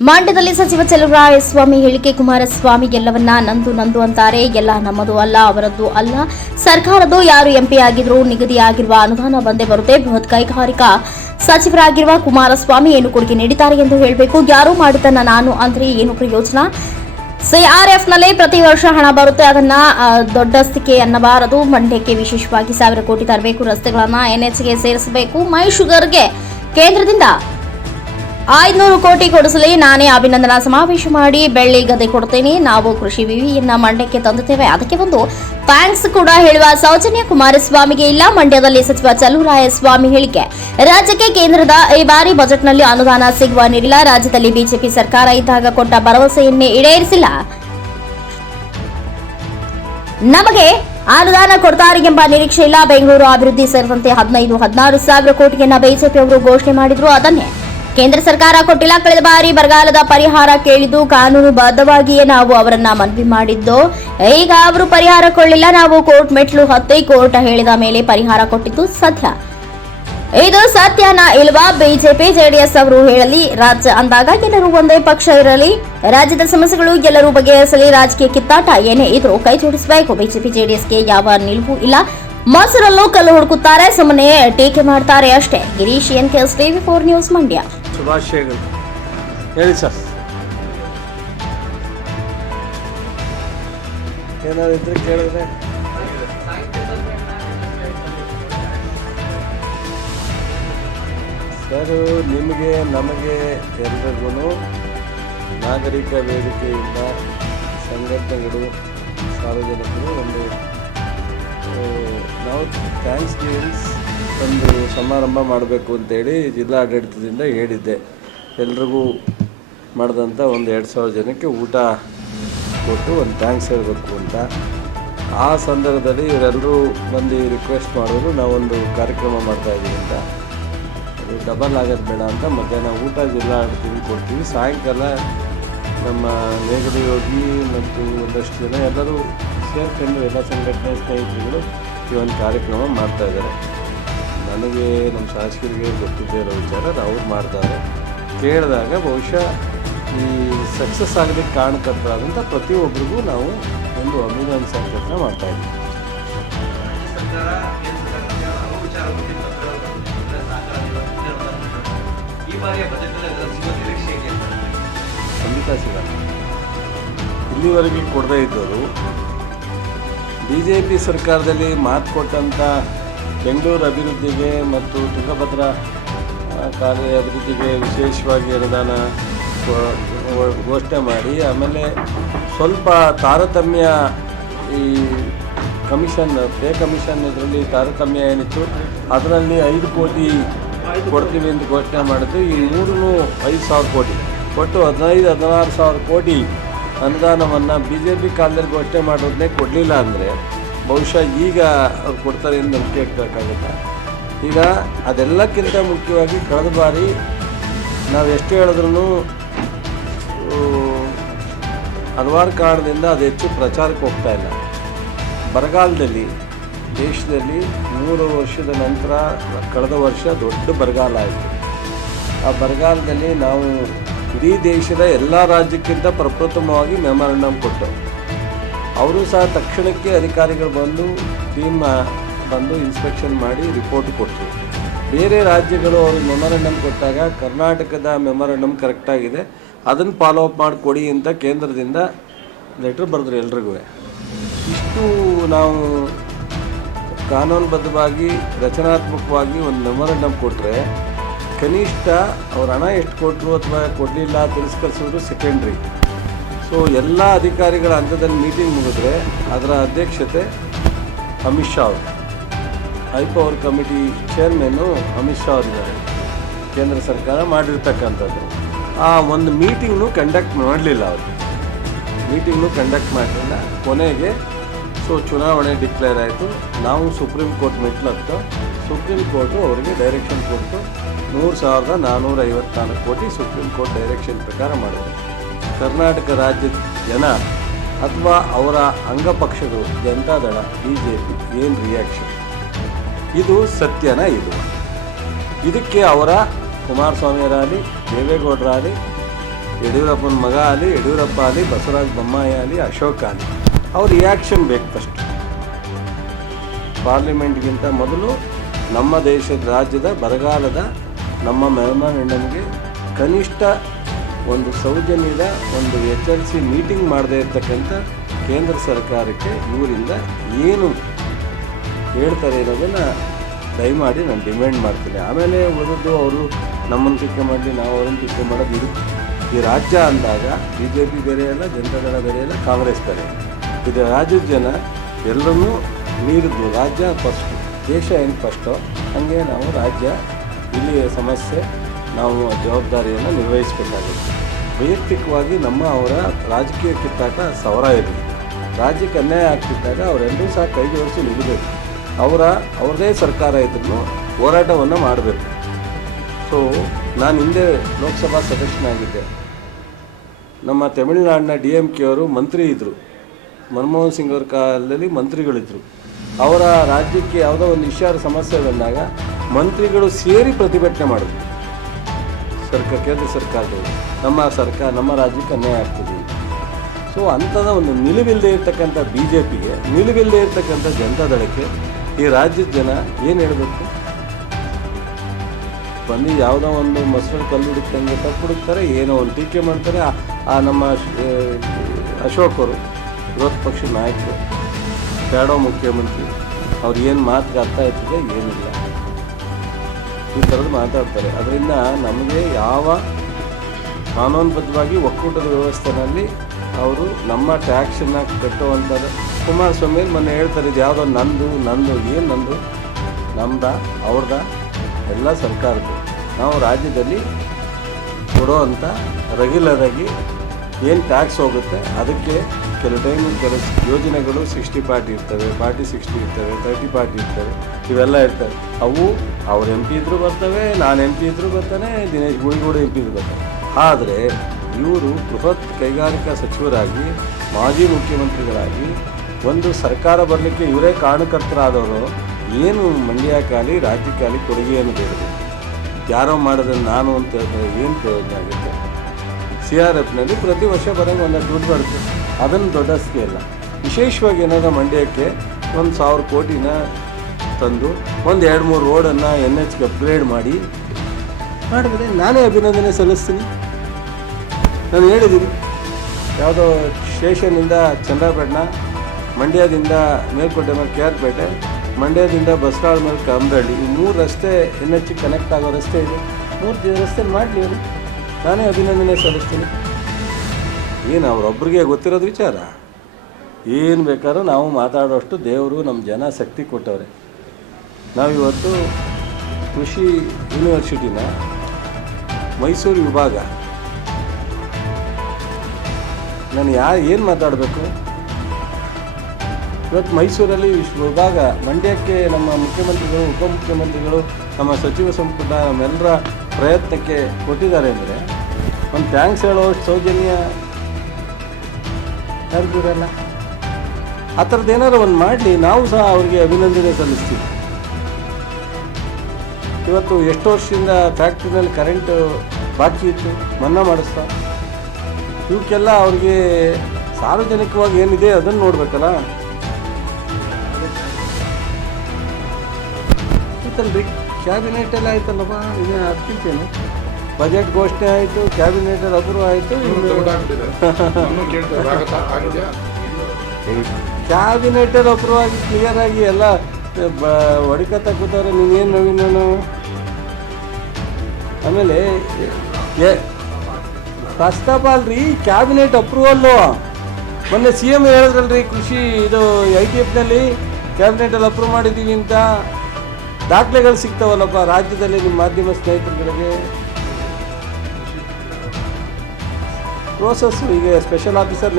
ಮಂಡ್ಯದಲ್ಲಿ ಸಚಿವ ಸ್ವಾಮಿ ಹೇಳಿಕೆ, ಕುಮಾರಸ್ವಾಮಿ ಎಲ್ಲವನ್ನ ನಂದು ನಂದು ಅಂತಾರೆ. ಎಲ್ಲ ನಮ್ಮದು ಅಲ್ಲ, ಅವರದ್ದು ಅಲ್ಲ. ಸರ್ಕಾರದ್ದು ಯಾರು ಎಂಪಿ ಆಗಿದ್ರು ನಿಗದಿಯಾಗಿರುವ ಅನುದಾನ ಬಂದೇ ಬರುತ್ತೆ. ಬೃಹತ್ ಕೈಗಾರಿಕಾ ಸಚಿವರಾಗಿರುವ ಕುಮಾರಸ್ವಾಮಿ ಏನು ಕೊಡುಗೆ ನೀಡಿದ್ದಾರೆ ಎಂದು ಹೇಳಬೇಕು. ಯಾರು ಮಾಡಿದ್ದನ್ನ ನಾನು ಅಂದ್ರೆ ಏನು ಪ್ರಯೋಜನ? ಸಿಆರ್ಎಫ್ನಲ್ಲಿ ಪ್ರತಿ ವರ್ಷ ಹಣ ಬರುತ್ತೆ. ಅದನ್ನ ದೊಡ್ಡಸ್ತಿಕೆ ಅನ್ನಬಾರದು. ಮಂಡ್ಯಕ್ಕೆ ವಿಶೇಷವಾಗಿ ಸಾವಿರ ಕೋಟಿ ತರಬೇಕು. ರಸ್ತೆಗಳನ್ನ ಎನ್ಎಚ್ಗೆ ಸೇರಿಸಬೇಕು. ಮೈ ಶುಗರ್ಗೆ ಕೇಂದ್ರದಿಂದ ಐನೂರು ಕೋಟಿ ಕೊಡಿಸಲಿ. ನಾನೇ ಅಭಿನಂದನಾ ಸಮಾವೇಶ ಮಾಡಿ ಬೆಳ್ಳಿ ಗದೆ ಕೊಡ್ತೇನೆ. ನಾವು ಕೃಷಿ ವಿವಿಯನ್ನ ಮಂಡ್ಯಕ್ಕೆ ತಂದುತ್ತೇವೆ. ಅದಕ್ಕೆ ಒಂದು ಥ್ಯಾಂಕ್ಸ್ ಕೂಡ ಹೇಳುವ ಸೌಜನ್ಯ ಕುಮಾರಸ್ವಾಮಿಗೆ ಇಲ್ಲ. ಮಂಡ್ಯದಲ್ಲಿ ಸಚಿವ ಚಲುವರಾಯಸ್ವಾಮಿ ಹೇಳಿಕೆ. ರಾಜ್ಯಕ್ಕೆ ಕೇಂದ್ರದ ಈ ಬಾರಿ ಬಜೆಟ್ನಲ್ಲಿ ಅನುದಾನ ಸಿಗುವ ನೀಡಿಲ್ಲ. ರಾಜ್ಯದಲ್ಲಿ ಬಿಜೆಪಿ ಸರ್ಕಾರ ಇದ್ದಾಗ ಕೊಟ್ಟ ಭರವಸೆಯನ್ನೇ ಈಡೇರಿಸಿಲ್ಲ. ನಮಗೆ ಅನುದಾನ ಕೊಡ್ತಾರೆ ಎಂಬ ನಿರೀಕ್ಷೆ ಇಲ್ಲ. ಬೆಂಗಳೂರು ಅಭಿವೃದ್ಧಿ ಸೇರಿದಂತೆ ಹದಿನೈದು, ಹದಿನಾರು ಸಾವಿರ ಕೋಟಿಯನ್ನ ಬಿಜೆಪಿ ಅವರು ಘೋಷಣೆ ಮಾಡಿದ್ರು. ಅದನ್ನೇ ಕೇಂದ್ರ ಸರ್ಕಾರ ಕೊಟ್ಟಿಲ್ಲ. ಕಳೆದ ಬಾರಿ ಬರಗಾಲದ ಪರಿಹಾರ ಕೇಳಿದ್ದು ಕಾನೂನು ಬದ್ಧವಾಗಿಯೇ ನಾವು ಅವರನ್ನ ಮನವಿ ಮಾಡಿದ್ದು. ಈಗ ಅವರು ಪರಿಹಾರ ಕೊಳ್ಳಿಲ್ಲ ನಾವು ಕೋರ್ಟ್ ಮೆಟ್ಲು ಹತ್ತಿ ಕೋರ್ಟ್ ಹೇಳಿದ ಮೇಲೆ ಪರಿಹಾರ ಕೊಟ್ಟಿದ್ದು ಸತ್ಯ. ಇದು ಸತ್ಯನ ಇಲ್ವಾ? ಬಿಜೆಪಿ, ಜೆಡಿಎಸ್ ಅವರು ಹೇಳಲಿ, ರಾಜ್ಯ ಅಂದಾಗ ಎಲ್ಲರೂ ಒಂದೇ ಪಕ್ಷ ಇರಲಿ. ರಾಜ್ಯದ ಸಮಸ್ಯೆಗಳು ಎಲ್ಲರೂ ಬಗೆಹರಿಸಲಿ. ರಾಜಕೀಯ ಕಿತ್ತಾಟ ಏನೇ ಇದ್ರು ಕೈ ಜೋಡಿಸಬೇಕು. ಬಿಜೆಪಿ, ಜೆಡಿಎಸ್ಗೆ ಯಾವ ನಿಲುವು ಇಲ್ಲ. ಮೊಸರಲ್ಲೂ ಕಲ್ಲು ಹುಡುಕುತ್ತಾರೆ. ಸುಮ್ಮನೆ ಟೀಕೆ ಮಾಡ್ತಾರೆ ಅಷ್ಟೇ. Girish, N TV four news Mandya. ಶುಭಾಶಯಗಳು. ಹೇಳಿ ಸರ್. ಏನಾದ್ರು ಕೇಳಿದ್ರೆ. ಸರ್, ನಿಮಗೆ, ನಮಗೆ ಎಲ್ರಿಗೂ ನಾಗರಿಕ ವೇದಿಕೆಯಿಂದ ಸಂಘಟನೆಗಳು, ಸಾರ್ವಜನಿಕರು ಒಂದು ನಾವು ಥ್ಯಾಂಕ್ಸ್ ಗಿವಿಂಗ್ಸ್ ಒಂದು ಸಮಾರಂಭ ಮಾಡಬೇಕು ಅಂತೇಳಿ ಜಿಲ್ಲಾಡಳಿತದಿಂದ ಹೇಳಿದ್ದೆ. ಎಲ್ರಿಗೂ ಮಾಡಿದಂಥ ಒಂದು ಎರಡು ಸಾವಿರ ಜನಕ್ಕೆ ಊಟ ಕೊಟ್ಟು ಒಂದು ಥ್ಯಾಂಕ್ಸ್ ಹೇಳಬೇಕು ಅಂತ. ಆ ಸಂದರ್ಭದಲ್ಲಿ ಇವರೆಲ್ಲರೂ ಬಂದು ರಿಕ್ವೆಸ್ಟ್ ಮಾಡಿದ್ರು, ನಾವೊಂದು ಕಾರ್ಯಕ್ರಮ ಮಾಡ್ತಾಯಿದ್ದೀವಿ ಅಂತ. ಡಬಲ್ ಆಗೋದು ಬೇಡ ಅಂತ ಮಧ್ಯಾಹ್ನ ಊಟ ಜಿಲ್ಲಾಡಳಿತದಿಂದ ಕೊಡ್ತೀವಿ. ಸಾಯಂಕಾಲ ನಮ್ಮ ವೇಗದ ಹೋಗಿ ಮತ್ತು ಒಂದಷ್ಟು ಜನ ಎಲ್ಲರೂ ಸೇರ್ಕೊಂಡು ಎಲ್ಲ ಸಂಘಟನೆ ಸ್ನೇಹಿತರುಗಳು ಈ ಒಂದು ಕಾರ್ಯಕ್ರಮ ಮಾಡ್ತಾ ಇದ್ದಾರೆ. ನನಗೆ ನಮ್ಮ ಶಾಸಕರಿಗೆ ಗೊತ್ತಿದ್ದೇ ಇರೋ ವಿಚಾರ, ಅವ್ರು ಮಾಡ್ತಾರೆ. ಕೇಳಿದಾಗ ಬಹುಶಃ ಈ ಸಕ್ಸಸ್ ಆಗಲಿಕ್ಕೆ ಅಂತ ಪ್ರತಿಯೊಬ್ಬರಿಗೂ ನಾವು ಒಂದು ಅಭಿಮಾನ ಸಂಘಟನೆ ಮಾಡ್ತಾ ಇದ್ದೀವಿ. ಖಂಡಿತ ಸಿಗಲ್ಲ. ಇಲ್ಲಿವರೆಗೆ ಕೊಡದೇ ಇದ್ದವರು ಬಿ ಜೆ ಪಿ ಸರ್ಕಾರದಲ್ಲಿ ಮಾತು ಕೊಟ್ಟಂಥ ಬೆಂಗಳೂರು ಅಭಿವೃದ್ಧಿಗೆ ಮತ್ತು ತುಂಗಭದ್ರಾ ಕಾಲುವೆ ಅಭಿವೃದ್ಧಿಗೆ ವಿಶೇಷವಾಗಿ ಅನುದಾನ ಘೋಷಣೆ ಮಾಡಿ, ಆಮೇಲೆ ಸ್ವಲ್ಪ ತಾರತಮ್ಯ ಈ ಕಮಿಷನ್, ಪೇ ಕಮಿಷನ್ ಇದರಲ್ಲಿ ತಾರತಮ್ಯ ಏನಿತ್ತು, ಅದರಲ್ಲಿ ಐದು ಕೋಟಿ ಕೊಡ್ತೀವಿ ಅಂತ ಘೋಷಣೆ ಮಾಡಿದ್ದು, ಈ ಮೂರೂ ಐದು ಸಾವಿರ ಕೋಟಿ. ಒಟ್ಟು ಹದಿನೈದು, ಹದಿನಾರು ಸಾವಿರ ಕೋಟಿ ಅನುದಾನವನ್ನು ಬಿ ಜೆ ಪಿ ಕಾಲದಲ್ಲಿ ಘೋಷಣೆ ಮಾಡೋದನ್ನೇ ಕೊಡಲಿಲ್ಲ ಅಂದರೆ ಬಹುಶಃ ಈಗ ಅವ್ರು ಕೊಡ್ತಾರೆ ಎಂದು ನಂಬಿಕೆ ಇಡಬೇಕಾಗುತ್ತೆ. ಈಗ ಅದೆಲ್ಲಕ್ಕಿಂತ ಮುಖ್ಯವಾಗಿ ಕಳೆದ ಬಾರಿ ನಾವು ಎಷ್ಟು ಹೇಳಿದ್ರೂ ಹಲವಾರು ಕಾರಣದಿಂದ ಅದು ಹೆಚ್ಚು ಪ್ರಚಾರಕ್ಕೆ ಹೋಗ್ತಾ ಇಲ್ಲ. ಬರಗಾಲದಲ್ಲಿ, ದೇಶದಲ್ಲಿ ಮೂರು ವರ್ಷದ ನಂತರ ಕಳೆದ ವರ್ಷ ದೊಡ್ಡ ಬರಗಾಲ ಆಯಿತು. ಆ ಬರಗಾಲದಲ್ಲಿ ನಾವು ಇಡೀ ದೇಶದ ಎಲ್ಲ ರಾಜ್ಯಕ್ಕಿಂತ ಪ್ರಪ್ರಥಮವಾಗಿ ಮೆಮೊರಂಡಮ್ ಕೊಟ್ಟು ಅವರು ಸಹ ತಕ್ಷಣಕ್ಕೆ ಅಧಿಕಾರಿಗಳು ಬಂದು ಟೀಮ್ ಬಂದು ಇನ್ಸ್ಪೆಕ್ಷನ್ ಮಾಡಿ ರಿಪೋರ್ಟ್ ಕೊಟ್ಟರು ಬೇರೆ ರಾಜ್ಯಗಳು ಅವರು ಮೆಮೊರಂಡಮ್ ಕೊಟ್ಟಾಗ ಕರ್ನಾಟಕದ ಮೆಮೊರಂಡಮ್ ಕರೆಕ್ಟಾಗಿದೆ ಅದನ್ನು ಫಾಲೋ ಅಪ್ ಮಾಡಿಕೊಡಿ ಅಂತ ಕೇಂದ್ರದಿಂದ ಲೆಟ್ರ್ ಬರೆದ್ರು ಎಲ್ರಿಗೂ. ಇಷ್ಟು ನಾವು ಕಾನೂನುಬದ್ಧವಾಗಿ, ರಚನಾತ್ಮಕವಾಗಿ ಒಂದು ಮೆಮೊರಂಡಮ್ ಕೊಟ್ಟರೆ ಕನಿಷ್ಠ ಅವ್ರ ಹಣ ಎಷ್ಟು ಕೊಟ್ಟರು ಅಥವಾ ಕೊಡಲಿಲ್ಲ ತಿಳಿಸ್ಕರಿಸೋದು ಸೆಕೆಂಡ್ರಿ ಸೊ ಎಲ್ಲ ಅಧಿಕಾರಿಗಳ ಹಂತದಲ್ಲಿ ಮೀಟಿಂಗ್ ಮುಗಿದ್ರೆ ಅದರ ಅಧ್ಯಕ್ಷತೆ ಅಮಿತ್ ಶಾ ಅವರು. High power committee chairman Amit Shah ಅವರಿದ್ದಾರೆ. ಕೇಂದ್ರ ಸರ್ಕಾರ ಮಾಡಿರ್ತಕ್ಕಂಥದ್ದು. ಆ ಒಂದು ಮೀಟಿಂಗ್ನು ಕಂಡಕ್ಟ್ ಮಾಡಲಿಲ್ಲ ಅವರು. ಮೀಟಿಂಗ್ನು ಕಂಡಕ್ಟ್ ಮಾಡಲಿಲ್ಲ. ಕೊನೆಗೆ ಸೊ, ಚುನಾವಣೆ ಡಿಕ್ಲೇರ್ ಆಯಿತು. ನಾವು ಸುಪ್ರೀಂ ಕೋರ್ಟ್ ಮೆಟ್ಲು ಹತ್ತು ಸುಪ್ರೀಂ ಕೋರ್ಟು ಅವರಿಗೆ ಡೈರೆಕ್ಷನ್ ಕೊಟ್ಟು ಮೂರು ಸಾವಿರದ ನಾನ್ನೂರ ಐವತ್ನಾಲ್ಕು ಕೋಟಿ ಸುಪ್ರೀಂ ಕೋರ್ಟ್ ಡೈರೆಕ್ಷನ್ ಪ್ರಕಾರ ಮಾಡಿದ್ರು. ಕರ್ನಾಟಕ ರಾಜ್ಯದ ಜನ ಅಥವಾ ಅವರ ಅಂಗಪಕ್ಷಗಳು ಜನತಾದಳ ಬಿ ಜೆ ಪಿ ಏನು ರಿಯಾಕ್ಷನ್ ಇದು ಸತ್ಯನ ಇದು. ಇದಕ್ಕೆ ಅವರ ಕುಮಾರಸ್ವಾಮಿಯರಾಗಲಿ ದೇವೇಗೌಡರಾಗಲಿ ಯಡಿಯೂರಪ್ಪನ ಮಗ ಆಗಲಿ, ಯಡಿಯೂರಪ್ಪ ಆಗಲಿ, ಬಸವರಾಜ ಬೊಮ್ಮಾಯಿ ಆಗಲಿ, ಅಶೋಕ್ ಆಗಲಿ, ಅವ್ರ ರಿಯಾಕ್ಷನ್ ಬೇಕು ಫಸ್ಟ್ ಪಾರ್ಲಿಮೆಂಟ್ಗಿಂತ ಮೊದಲು ನಮ್ಮ ದೇಶದ, ರಾಜ್ಯದ ಬರಗಾಲದ ನಮ್ಮ ಮೆಲ್ಮಣ್ಣನಿಗೆ ಕನಿಷ್ಠ ಒಂದು ಸೌಜನ್ಯದ ಒಂದು ಎಚ್ಚರಿಸಿ ಮೀಟಿಂಗ್ ಮಾಡದೇ ಇರ್ತಕ್ಕಂಥ ಕೇಂದ್ರ ಸರ್ಕಾರಕ್ಕೆ ಇವರಿಂದ ಏನು ಹೇಳ್ತಾರೆ ಅನ್ನೋದನ್ನು ದಯಮಾಡಿ ನಾನು ಡಿಮ್ಯಾಂಡ್ ಮಾಡ್ತೀನಿ ಆಮೇಲೆ ಉಳಿದು ಅವರು ನಮ್ಮನ್ನು ಟೀಕೆ ಮಾಡಲಿ, ನಾವು ಅವ್ರನ್ನ ಟೀಕೆ ಮಾಡೋದು ಇದು ಈ ರಾಜ್ಯ ಅಂದಾಗ ಬಿ ಜೆ ಪಿ ಬೇರೆ ಅಲ್ಲ, ಜನತಾದಳ ಬೇರೆ ಅಲ್ಲ, ಕಾಂಗ್ರೆಸ್ ಬೇರೆ. ಇದು ರಾಜ್ಯದ ಜನ ಎಲ್ಲರೂ ನೀರಿದ್ದು ರಾಜ್ಯ ಫಸ್ಟು ದೇಶ ಏನು ಫಸ್ಟು ಹಾಗೆ ನಾವು ರಾಜ್ಯ ಇಲ್ಲಿಯ ಸಮಸ್ಯೆ ನಾವು ಜವಾಬ್ದಾರಿಯನ್ನು ನಿರ್ವಹಿಸಬೇಕಾಗುತ್ತೆ. ವೈಯಕ್ತಿಕವಾಗಿ ನಮ್ಮ ಅವರ ರಾಜಕೀಯ ಕಿತ್ತಾಟ ಸವರ ಇರಲಿ ರಾಜ್ಯಕ್ಕೆ ಅನ್ಯಾಯ ಆಗ್ತಿದ್ದಾಗ ಅವರೆಲ್ಲರೂ ಸಹ ಕೈ ಜೋಡಿಸಿ ನಿಲ್ಲಬೇಕು. ಅವರ, ಅವ್ರದೇ ಸರ್ಕಾರ ಇದ್ರೂ ಹೋರಾಟವನ್ನು ಮಾಡಬೇಕು. ಸೊ ನಾನು ಹಿಂದೆ ಲೋಕಸಭಾ ಸದಸ್ಯನಾಗಿದ್ದೆ. ನಮ್ಮ ತಮಿಳುನಾಡಿನ ಡಿ ಎಂ ಕೆ ಅವರು ಮಂತ್ರಿ ಇದ್ದರು ಮನಮೋಹನ್ ಸಿಂಗ್ ಅವ್ರ ಕಾಲದಲ್ಲಿ ಮಂತ್ರಿಗಳಿದ್ದರು ಅವರ ರಾಜ್ಯಕ್ಕೆ ಯಾವುದೋ ಒಂದು ವಿಷಯ ಸಮಸ್ಯೆ ಬಂದಾಗ ಮಂತ್ರಿಗಳು ಸೇರಿ ಪ್ರತಿಭಟನೆ ಮಾಡಿದ್ರು. ಸರ್ಕಾರ ಕೇಂದ್ರ ಸರ್ಕಾರದವರು ನಮ್ಮ ಸರ್ಕಾರ, ನಮ್ಮ ರಾಜ್ಯಕ್ಕೆ ಅನ್ಯಾಯ ಆಗ್ತದೆ. ಸೊ ಅಂಥದ ಒಂದು ನಿಲುವಿಲ್ಲದೆ ಇರ್ತಕ್ಕಂಥ ಬಿ ಜೆ ಪಿಗೆ ನಿಲುವಿಲ್ಲದೆ ಇರ್ತಕ್ಕಂಥ ಜನತಾದಳಕ್ಕೆ ಈ ರಾಜ್ಯದ ಜನ ಏನು ಹೇಳಬೇಕು? ಬಂದು ಯಾವುದೋ ಒಂದು ಮೊಸರು ಕಲ್ಲು ಹುಡುಕ್ತಂಗೆ ತಪ್ಪು ಹುಡುಕ್ತಾರೆ ಏನೋ ಒಂದು ಟೀಕೆ ಮಾಡ್ತಾರೆ. ಆ- ನಮ್ಮ ಅಶೋಕರು, ವಿರೋಧ ಪಕ್ಷದ ನಾಯಕರು, ಬೇಡೋ ಮುಖ್ಯಮಂತ್ರಿ, ಅವ್ರು ಏನು ಮಾತಿಗೆ ಅರ್ಥ ಆಯ್ತದೆ ಏನಿಲ್ಲ. ಈ ಥರದ್ದು ಮಾತಾಡ್ತಾರೆ. ಅದರಿಂದ ನಮಗೆ ಯಾವ ಕಾನೂನುಬದ್ಧವಾಗಿ ಒಕ್ಕೂಟದ ವ್ಯವಸ್ಥೆನಲ್ಲಿ ಅವರು ನಮ್ಮ ಟ್ಯಾಕ್ಸನ್ನು ಕಟ್ಟುವಂಥದ್ದು. ಕುಮಾರಸ್ವಾಮಿ ಮೊನ್ನೆ ಹೇಳ್ತಾರೆ, ಇದು ಯಾವುದೋ ನಂದು ನಂದು, ಏನು ನಂದು? ನಮ್ದ, ಅವ್ರದ, ಎಲ್ಲ ಸರ್ಕಾರದ್ದು. ನಾವು ರಾಜ್ಯದಲ್ಲಿ ಕೊಡೋವಂಥ ರೆಗ್ಯುಲರ್ ರೆಗ್ಯುಲರಾಗಿ ಏನು ಟ್ಯಾಕ್ಸ್ ಹೋಗುತ್ತೆ, ಅದಕ್ಕೆ ಕೆಲವು ಟೈಮ್ ಕೆಲವು ಯೋಜನೆಗಳು ಸಿಕ್ಸ್ಟಿ ಪಾರ್ಟಿ ಇರ್ತವೆ ಪಾರ್ಟಿ ಸಿಕ್ಸ್ಟಿ ಇರ್ತವೆ ತರ್ಟಿ ಪಾರ್ಟಿ ಇರ್ತವೆ, ಇವೆಲ್ಲ ಇರ್ತವೆ. ಅವು ಅವ್ರ ಎಂ ಪಿ ಇದ್ರೂ ಬರ್ತವೆ, ನಾನು ಎಂ ಪಿ ಇದ್ರೂ ಬರ್ತಾನೆ, ದಿನೇಶ್, ಗುಳಿಗೂಡು ಎಂ ಪಿ ಇದ್ರು ಬರ್ತಾನೆ. ಆದರೆ ಇವರು ಬೃಹತ್ ಕೈಗಾರಿಕಾ ಸಚಿವರಾಗಿ, ಮಾಜಿ ಮುಖ್ಯಮಂತ್ರಿಗಳಾಗಿ, ಒಂದು ಸರ್ಕಾರ ಬರಲಿಕ್ಕೆ ಇವರೇ ಕಾರಣಕರ್ತರಾದವರು ಏನು ಮಂಡ್ಯಕ್ಕಾಗಲಿ ರಾಜ್ಯಕ್ಕಾಗಲಿ ಕೊಡುಗೆಯನ್ನು ಬೇಡಬೇಕು ಯಾರೋ ಮಾಡಿದ್ರೆ ನಾನು ಅಂತ ಹೇಳಿದ್ರೆ ಏನು ಪ್ರಯೋಜನ ಆಗುತ್ತೆ? ಸಿ ಆರ್ ಎಫ್ನಲ್ಲಿ ಪ್ರತಿ ವರ್ಷ ಬರೋಂಗೆ ಒಂದಷ್ಟು ದುಡ್ಡು ಬರುತ್ತೆ. ಅದನ್ನು ದೊಡ್ಡ ಸ್ಕೇಲ್ ವಿಶೇಷವಾಗಿ ಏನಾದ್ರು ಮಂಡ್ಯಕ್ಕೆ ಒಂದು ಸಾವಿರ ಕೋಟಿನ ತಂದು ಒಂದು ಎರಡು ಮೂರು ರೋಡನ್ನು ಎನ್ ಎಚ್ಗೆ ಅಪ್ಗ್ರೇಡ್ ಮಾಡಿ ಮಾಡಿದ್ರೆ ನಾನೇ ಅಭಿನಂದನೆ ಸಲ್ಲಿಸ್ತೀನಿ. ನಾನು ಹೇಳಿದ್ದೀನಿ, ಯಾವುದೋ ಸ್ಟೇಷನಿಂದ ಚಂದ್ರಪಟ್ಟಣ ಮಂಡ್ಯದಿಂದ ಮೇಲ್ಕೋಟೆ ಮೇಲೆ ಕೆ ಆರ್ ಪೇಟೆ ಮಂಡ್ಯದಿಂದ ಬಸ್ರಾಳ್ ಮೇಲೆ ಕಂಬಳ್ಳಿ ಈ ಮೂರು ರಸ್ತೆ ಎನ್ ಎಚ್ ಕನೆಕ್ಟ್ ಆಗೋ ರಸ್ತೆ ಇದೆ. ಮೂರು ರಸ್ತೆ ಮಾಡಲಿ ನಾನೇ ಅಭಿನಂದನೆ ಸಲ್ಲಿಸ್ತೀನಿ. ಏನು ಅವರೊಬ್ಬರಿಗೆ ಗೊತ್ತಿರೋದು ವಿಚಾರ? ಏನು ಬೇಕಾದ್ರೂ ನಾವು ಮಾತಾಡೋಷ್ಟು ದೇವರು ನಮ್ಮ ಜನ ಶಕ್ತಿ ಕೊಟ್ಟವ್ರೆ. ನಾವಿವತ್ತು ಕೃಷಿ ಯೂನಿವರ್ಸಿಟಿನ ಮೈಸೂರು ವಿಭಾಗ. ನಾನು ಯಾ, ಏನು ಮಾತಾಡಬೇಕು? ಇವತ್ತು ಮೈಸೂರಲ್ಲಿ ವಿಶ್ವ ವಿಭಾಗ ಮಂಡ್ಯಕ್ಕೆ ನಮ್ಮ ಮುಖ್ಯಮಂತ್ರಿಗಳು, ಉಪಮುಖ್ಯಮಂತ್ರಿಗಳು, ನಮ್ಮ ಸಚಿವ ಸಂಪುಟ ನಮ್ಮೆಲ್ಲರ ಪ್ರಯತ್ನಕ್ಕೆ ಕೊಟ್ಟಿದ್ದಾರೆ ಅಂದರೆ ಒಂದು ಥ್ಯಾಂಕ್ಸ್ ಹೇಳೋ ಸೌಜನ್ಯ ಇರಲ್ಲ ಆ ಥರದ್ದು ಏನಾದ್ರು ಒಂದು ಮಾಡಲಿ, ನಾವು ಸಹ ಅವ್ರಿಗೆ ಅಭಿನಂದನೆ ಸಲ್ಲಿಸ್ತೀವಿ. ಇವತ್ತು ಎಷ್ಟು ವರ್ಷದಿಂದ ಫ್ಯಾಕ್ಟ್ರಿನಲ್ಲಿ ಕರೆಂಟ್ ಬಾಕಿ ಇತ್ತು, ಮನ್ನಾ ಮಾಡಿಸ್ತಾ. ಇವಕ್ಕೆಲ್ಲ ಅವ್ರಿಗೆ ಸಾರ್ವಜನಿಕವಾಗಿ ಏನಿದೆ ಅದನ್ನು ನೋಡ್ಬೇಕಲ್ಲ. ಆಯ್ತಲ್ರಿ, ಕ್ಯಾಬಿನೆಟ್ ಎಲ್ಲ ಆಯ್ತಲ್ಲಪ್ಪ ಇದು ಅದಕ್ಕಿಂತೇನು ಬಜೆಟ್ ಘೋಷಣೆ ಆಯಿತು ಕ್ಯಾಬಿನೆಟ್ ಅಪ್ರೂವ್ ಆಯಿತು ಕ್ಯಾಬಿನೆಟ್ ಅಪ್ರೂವ್ ಆಗಿ ಕ್ಲಿಯರ್ ಆಗಿ ಎಲ್ಲ ಬ ತಗೋತಾರೆ ನೀನೇನು ನಾನು? ಆಮೇಲೆ ಫಸ್ಟ್ ಆಫ್ ಆಲ್ ರೀ ಕ್ಯಾಬಿನೆಟ್ ಅಪ್ರೂವಲ್ಲು. ಮೊನ್ನೆ ಸಿ ಎಂ ಹೇಳಿದ್ರಲ್ರಿ ಕೃಷಿ ಇದು ಐ ಟಿ ಎಫ್ನಲ್ಲಿ ಕ್ಯಾಬಿನೆಟಲ್ಲಿ ಅಪ್ರೂವ್ ಮಾಡಿದ್ದೀವಿ ಅಂತ. ದಾಖಲೆಗಳು ಸಿಗ್ತಾವಲ್ಲಪ್ಪ ರಾಜ್ಯದಲ್ಲಿ ನಿಮ್ಮ ಮಾಧ್ಯಮ ಸ್ನೇಹಿತರುಗಳಿಗೆ. ಪ್ರೋಸೆಸ್ ಈಗ ಸ್ಪೆಷಲ್ ಆಫೀಸರ್